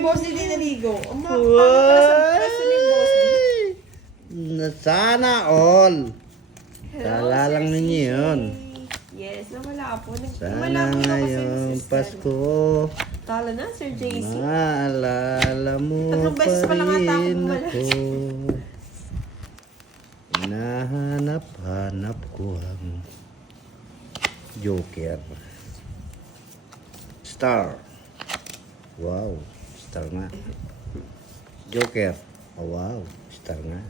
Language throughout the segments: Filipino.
Boss D naligo. Ang mga pala sa pwesto ni Boss D. Sana all. Hello, Kala lang Sir ninyo CJ. yun. Yes, nawala po. Sana Malabo na kasi ngayong ni sister. Pasko, Tala na, Sir JC. maalala mo Tatlong pa beses pa lang ata ako rin bumalik. ako. Hinahanap-hanap ko ang Joker. Star. Wow, star nga. Joker. Oh, wow, star nga.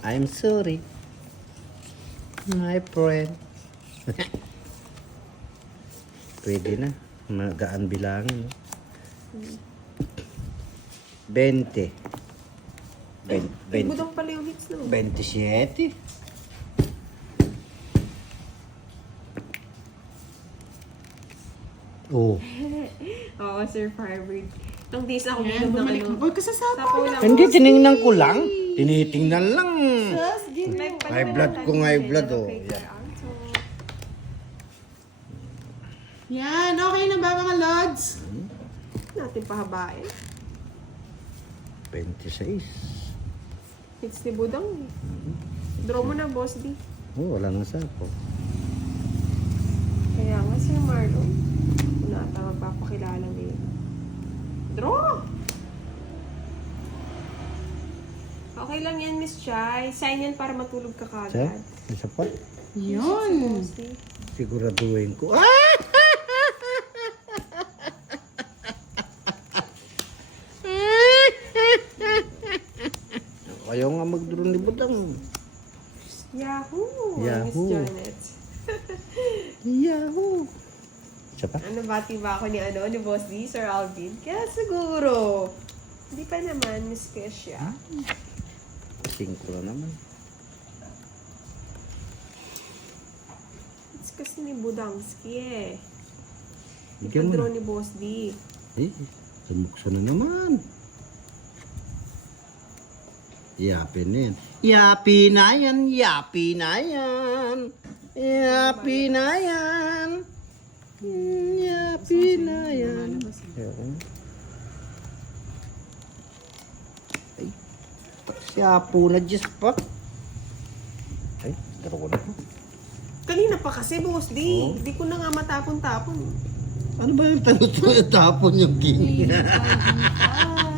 I'm sorry, my friend. Pwede na. Magaan bilangin. No? 20. Budong pala yung hits no. 27. Oh. Oo, Sir Firebird. Nung days ako Yan, binom ng bumalik ano. mo. Uy, kasasapaw Sapaw na. lang. Hindi, tinignan ko lang. Tinitingnan lang. Sus, Gino. High blood ko, high blood, oh. Yan. Yan, okay na ba mga lods? Natin pahabain. 26. Hits ni Budong. Draw mo na, Boss D. Oh, wala nang sapo. Kaya nga, Sir Marlon. Kung nata magpapakilala ngayon. Draw! Okay lang yan, Miss Chai. Sign yan para matulog ka Siya? kagad. Isa pa? Yun. Boss D. Siguraduhin ko. Ah! Ayaw nga mag-drone ni Budang. Yahoo! Yahoo. Miss Janet. Yahoo! Isa pa? Ano, bati ba ako ni Boss D, Sir Alvin? Kaya siguro. Hindi pa naman, Miss Kesha. 5 na naman. It's kasi ni Budangski eh. Bigyan mo Pag-draw na. ni Boss D. Eh, sumuksa na naman. Yapi na yan. Yapi na yan, yapi na yan. Yapi na yan. Yapi na yan. Ay, siyapo na Diyos pa. Ay, daro na. Kanina pa kasi, Boss D. Oh. Hindi ko na nga matapon-tapon. Ano ba yung tapon yung king?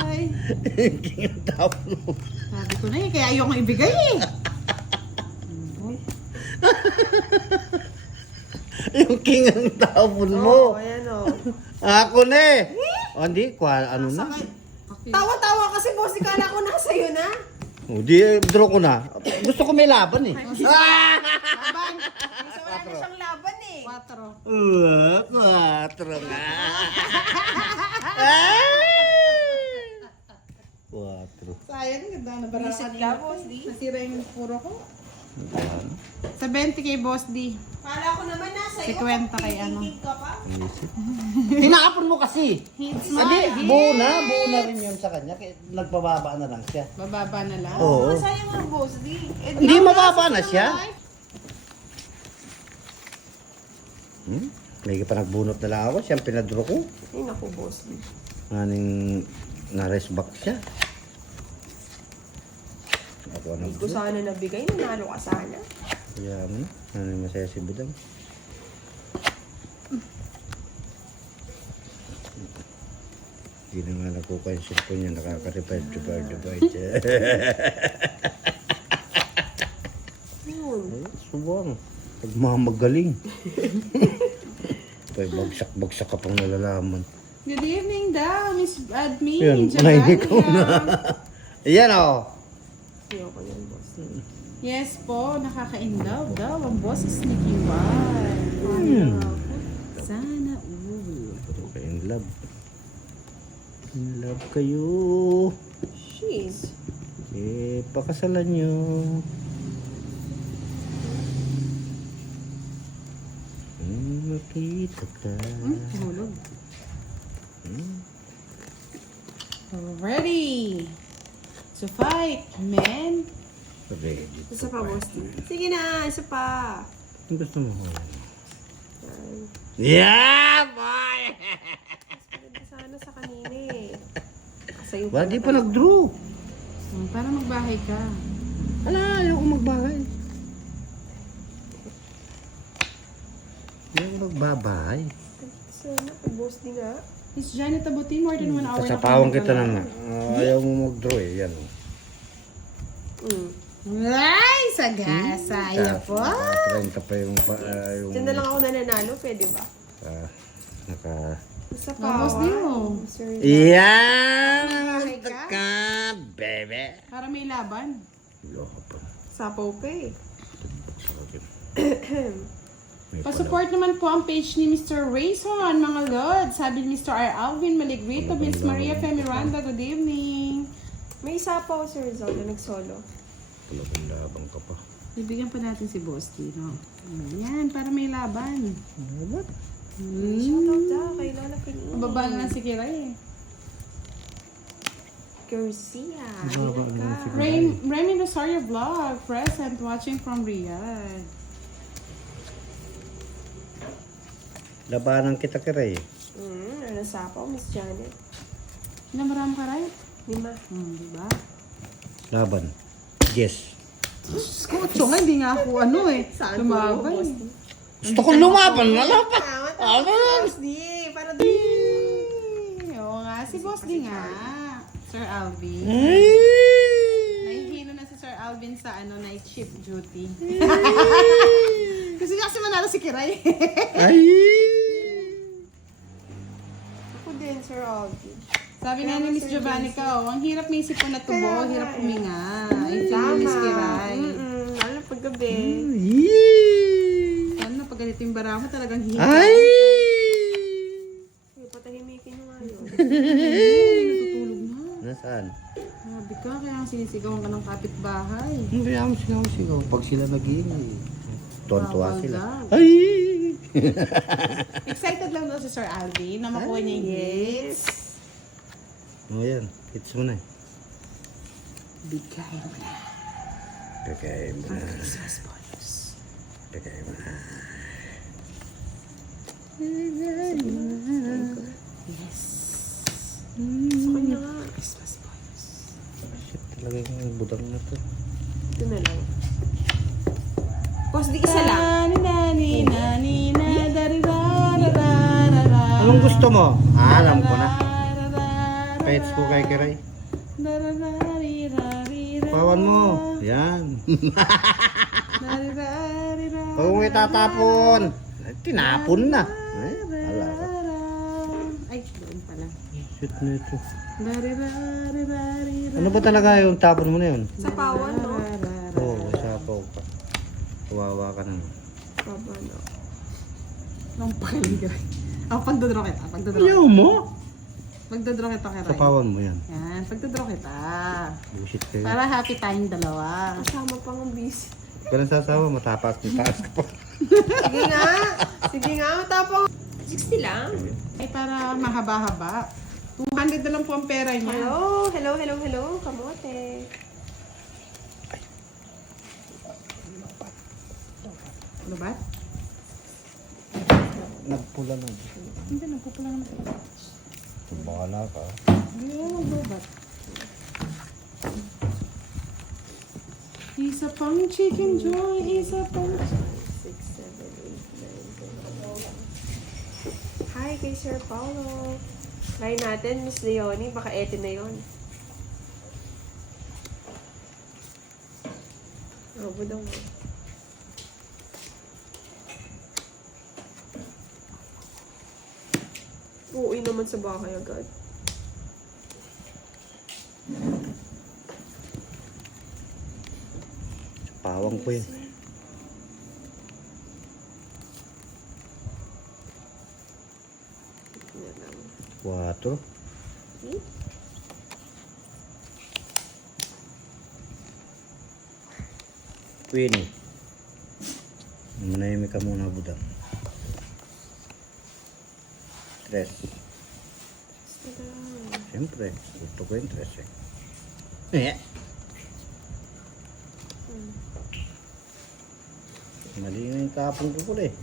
Ay, Yung king ang tapon mo. sabi ko na eh, kaya ayaw kong ibigay eh. Yung king ang tapon Oo, mo. ayan o. Ako na eh. O, hindi, ano na? Tawa-tawa kasi, Boss D. Kala ko nasa iyo na. O, di, draw ko na. Gusto ko may laban eh. Laban. So, wala na siyang laban eh. 4. 4 nga. 4. Sayang, ganda na bara Visit ka, Boss D. Nasira yung puro ko. Sa 20 kay Boss D. Kala ko naman nasa iyo. 50 kay ano. Thinking ka pa. Tinapon mo kasi. Hits Hindi, buo na rin yun sa kanya. Kaya nagpababa na lang siya. Bababa na lang. Oo. Masayang ang Boss D. Eh, Hindi mababa na siya. May pa nagbunot na lang ako. Siyang pinadraw ko. Ay, naku, Boss D. Aning na-rest back siya. Ako Hindi ko sana nabigay. Nanalo ka sana. Kaya mo, ano masaya si Budang. Hindi na nga nakuha yung cellphone niya, nakaka-revive. Yun. Subang, pagmamagaling. Pag bagsak ka pang nalalaman. Good evening daw, Miss Admin. Yan, Jagani nahihig ko na. Ayan o. Ayoko yan, Boss D. Yes po, nakaka-inlove daw ang boses ni Kiwan. Sana all. Pero kayo in love. In love kayo. Jeez. Eh, pakasalan nyo. Makita ka. Tumulog. Ready to fight, men. Ready. Isa pa, Boss D. Sige na, isa pa. Ang gusto mo ko. Yan. Yeah, boy! malayo Wala, di pa talaga. nag-draw. Para magbahay ka. Ala, ayaw ko magbahay. Ayaw ko magbabahay. Sana, boss di nga. Miss Janet Abutin, more than 1 hour na Kasapawang po kita na. naman. Ayaw mo mag-draw eh. Yan. Ay, sagasa. Ayan po. 30 pa yung... yung Diyan na lang ako nananalo, pwede ba? naka... Sa Boss din mo. Sir, Yan! Bahay ka? Ka, bebe! Para may laban. Loko pa. sapaw pa eh. May Pa-support naman po ang page ni Mr. Rayson, mga lods. Sabi ni Mr. R. Alvin Maligrito, Miss Maria Femiranda, good evening. May sapaw, Sir Rizal, na nag-solo. Talagang labang ka pa. Ibigyan pa natin si Boss Tino. Ayan, para may laban. Shoutout daw kay Lola Pinini. Mababa na lang si Kiray eh. Garcia. Mababa na lang si Remy Rosario Vlog, present, watching from Riyadh. Labanan kita kiray. Ano sapaw, Miss Janet? Namarami ka rin? 5. Diba? Laban. Yes. Kotso nga, hindi nga ako ano eh. Saan Lumaban Boss eh. D? Gusto ko lumaban. Wala pa. Boss D. Para di. Oo nga, si Boss din nga. Sir Alvin. Ay! Nahihilo na si Sir Alvin sa night shift duty. Kasi manalo si Kiray. Ay! Ako din, Sir Alvin. Sabi nga ni Miss Giovanni ka, ang hirap may sipon na tubo, hirap huminga. Ay, Tama. Miss Kiray. Lalo paggabi. Ano, pag ganito yung bara mo, talagang hihinga. Ay! Ay, patahimikin nyo nga yun. Natutulog na. Nasaan? Sabi ka, kaya ang sinisigawan ka ng kapitbahay. Hindi ako sigaw. Pag sila nag-iingay. Tontuwa Bawal sila. daw. Ay! Excited lang daw si Sir Alvin na makuha niya yung Yes. O yan. Hits mo na eh. bigay mo na. Bigay mo na. Christmas bonus. Bigay mo na. Yes. Sa kanya nga. Christmas bonus. Shit, talaga yung budang na to. Ito na lang. Boss D, isa lang. Nani, nani, na, darirarararara. Anong gusto mo? Alam ko na. Pets ko kay Kiray. Pawan mo. Yan. Huwag mo itatapon. Tinapon na. Ay, wala ka. Ay, doon pala. Shit na ito. Ano ba talaga yung tapon mo na yun? Sa pawan, no? Oo, sapaw ka. Kawawa ka na. Baba na. Ang pakaligay. Ang pagdodraw kita. Pagdodraw Ayaw kita. mo? Pagdodraw kita, Kiray. Sapawan mo yan. Yan, pagdodraw kita. Bullshit kayo. Para happy tayong dalawa. Kasama pang ang busy. Huwag ka lang sasawa, mataas ka pa. Sige nga. Sige nga, matapang. 60 lang. Ay, para mahaba-haba. 200 na lang po ang pera niya. Hello, hello, hello, hello. Kamote. Ano ba? Nagpula na. Hindi, nagpupula naman. Bahala ka. Hindi mo magbubat. Isa pang chicken joy, isa pang... 6, 7, 8, 9, 10. Hi kay Sir Paulo. Try natin, Miss Leonie. Baka ete na yun. Robo daw mo. Uuwi naman sa bahay agad. Pawang ko yun. Yan lang. 4. See? Queenie. Manahimik ka muna, budang. 3. Basta lang. Siyempre, gusto ko yung 3 eh. Mali na yung tapong ko pala eh.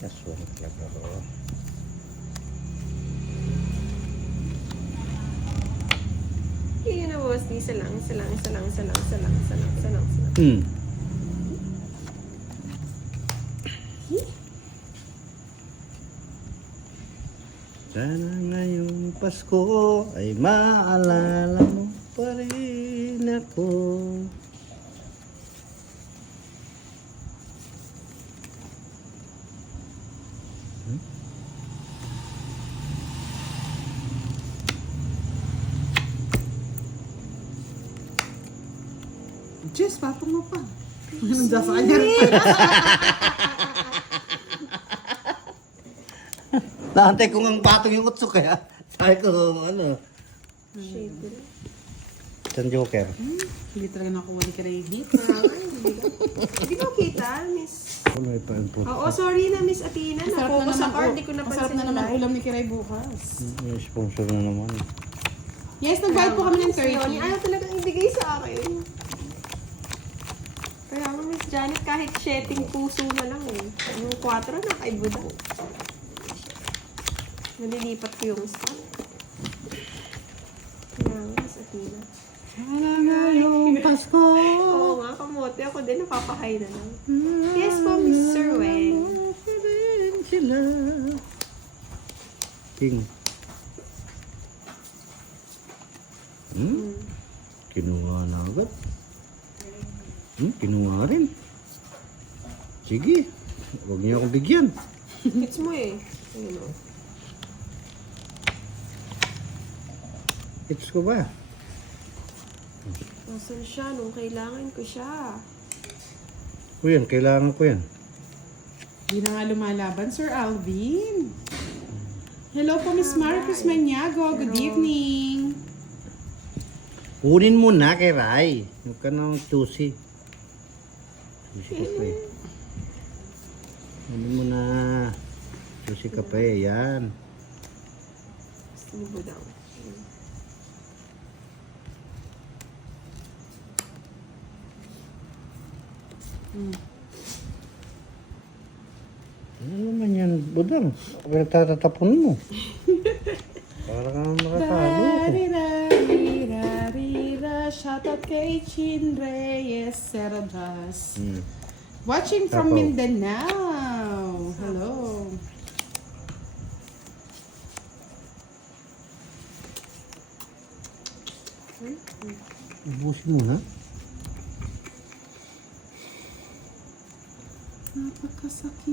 Aswang talaga ko. boss D. Isa lang. Sana ngayong Pasko ay maalala mo pa rin ako. Jess, patong mo pa. Nandiyan sa kanya rin pa. Naantay ko ngang patong yung utso kaya sabi ko ano. Shade. San Joker. Hindi talaga nakuha ni Karayhit. Hindi ko kita, Miss. May pa-input. Oo, sorry na, Miss Athena. Napokus sa card, di ko napansin. Masarap na naman live. ulam ni Kiray bukas. May sponsor na naman. Yes, nag-buy po kami ng Miss Leonie, 30. ayaw talagang ibigay sa akin. Kaya nga, Miss Janet, kahit sheting puso na lang eh. Yung 4 na kay Buda. Nalilipat ko yung stock. Kaya nga, Miss Athena. Sana ngayong Pasko. Oo nga, kamote. Ako din, napapahay na lang. Yes po, Mr. Weng. Sila. King. Kinuha na agad. Kinuha rin. Sige. Huwag niyo akong bigyan. Hits mo eh. Ayun o. It's ko ba? Nasaan siya nung kailangan ko siya? O yan, kailangan ko yan. Hindi na nga lumalaban, Sir Alvin. Hello po, Miss Marcos Maniago. Good evening. Kunin mo na kay Rai. Huwag ka nang tusi. Tusi ka pa eh. Kunin mo na. Tusi ka pa eh. Yan. Sinibo daw. Ano naman yan, budang? Kaya tatatapon mo. Para ka nakatalo. Rarirarira, shout out kay Chin Reyes Cerdas. Watching from Tapo. Mindanao. Hello. Ubusin mo na. Napakasakit.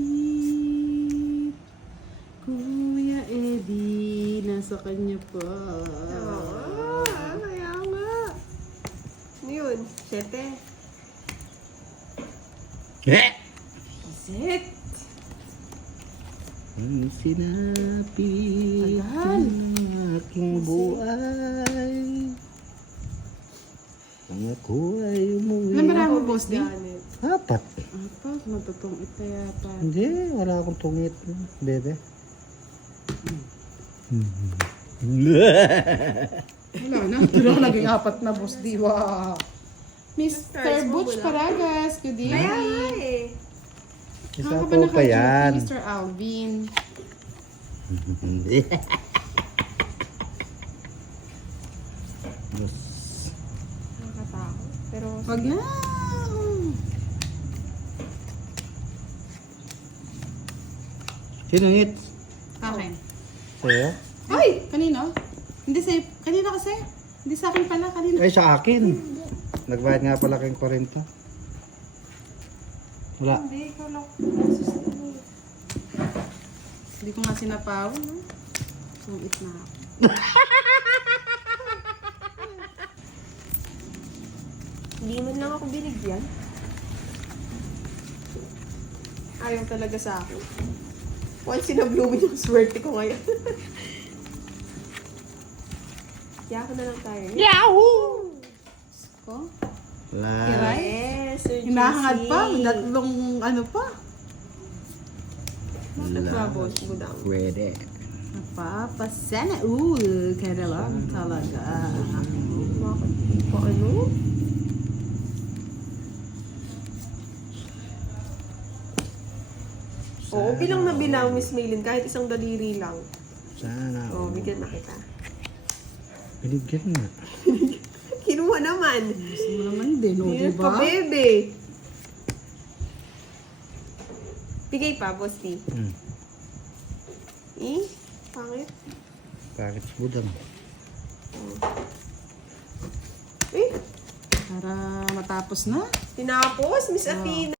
Kuya Eddie, nasa kanya pa. Kaya nga. Ano yun? 7. Sit. Ang sinapit Tagal. ng aking buhay. Ang ako ay umuwi. Alam marami boss din? Janet. 4. Apa, matutong ito yata. Hindi, wala akong tungit. Bebe. Wala na. Tulong naging 4 na boss di. Wow. Mr. Butch Paragas, good Kaya nga evening. eh. Isa Nakaka po pa yan. Mr. Alvin. Hindi. Bus. Nakakatakot. Pero Wag na. Sino hit? Akin. Sa'yo? Ay! Kanino? Hindi sa'yo. Kanino kasi? Hindi sa akin pala. Kanino? Ay, sa akin. Nagbayad nga pala kayong 40. Wala. hindi, ikaw lang. Hindi ko nga sinapaw. No? Sungit na ako. Hindi man lang ako binigyan. Ayaw talaga sa akin. Once sinablumin yung swerte ko ngayon. Kaya ako na lang tayo. Yahoo! Ko? Wala. Kiray? Yes, Sir Hinahangad GC. pa. Datlong ano pa. Bakit ba, boss? Budang. Pwede. Napapasana. Kaya lang talaga. Bakit pa ano? Oo, bilang na bilang, Miss Maylin, kahit isang daliri lang. Sana. Oo, bigyan na kita. Binigyan nga. mo naman. Gusto mo naman din, o, Yan diba? pa, bebe. Bigay pa, Boss D. Pangit. Bakit budang? Eh, Para matapos na. tinapos, Miss Athena.